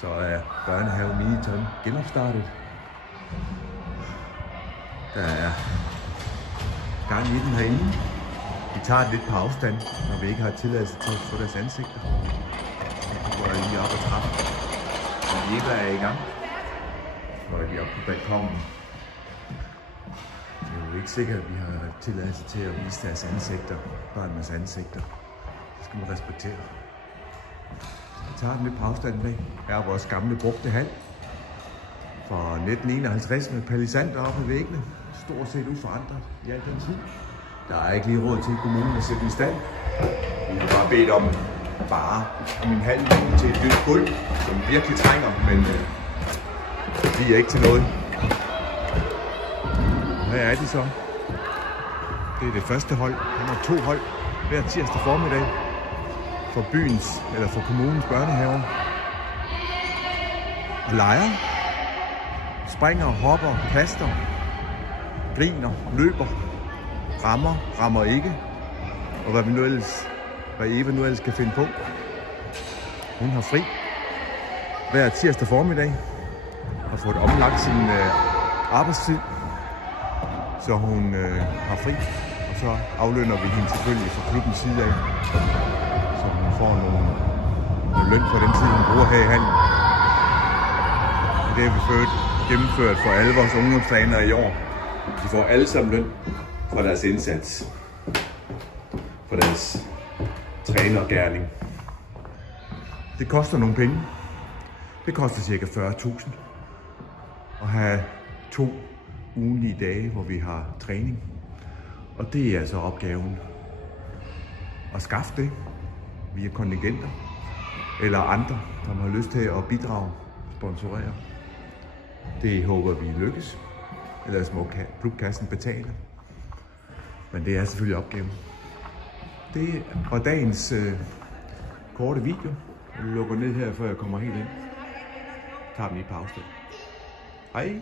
Så er børnehave Miniton genopstartet. Der er gang i den herinde. Vi tager lidt på afstand, når vi ikke har tilladelse til at få deres ansigter. Så går jeg lige op ad trappen. Eva er i gang. Så går jeg lige op på balkonen. Det er jo ikke sikkert, at vi har tilladelse til at vise deres ansigter, børnenes ansigter. Det skal man respektere. Vi tager den lidt på afstand med. Her er vores gamle brugte hal fra 1951 med palisanter oppe i væggene. Stort set uforandret i al den tid. Der er ikke lige råd til kommunen at sætte den i stand. Vi har bare bedt om en halv time til et nyt gulv, som virkelig trænger, men det bliver ikke til noget. Her er de så. Det er det første hold. Der er 2 hold hver tirsdag formiddag for byens eller for kommunens børnehaver. Leger, springer, hopper, kaster, griner, løber, rammer ikke, og hvad Eva nu ellers kan finde på. Hun har fri hver tirsdag formiddag, har fået omlagt sin arbejdstid, så hun har fri, og så aflønner vi hende selvfølgelig fra klubbens side af, så hun får noget løn for den tid, hun bruger her i hallen. Og det har vi gennemført for alle vores ungdomstrænere i år. De får alle sammen løn for deres indsats, for deres trænergerning. Det koster nogle penge. Det koster ca. 40.000 at have 2 ugenlige dage, hvor vi har træning. Og det er altså opgaven at skaffe det via kontingenter eller andre, som har lyst til at bidrage, sponsorere. Det håber vi lykkes. Ellers må klubkassen betale. Men det er selvfølgelig opgaven. Det var dagens korte video. Jeg lukker ned her, før jeg kommer helt ind. Tager dem i pause. Hej!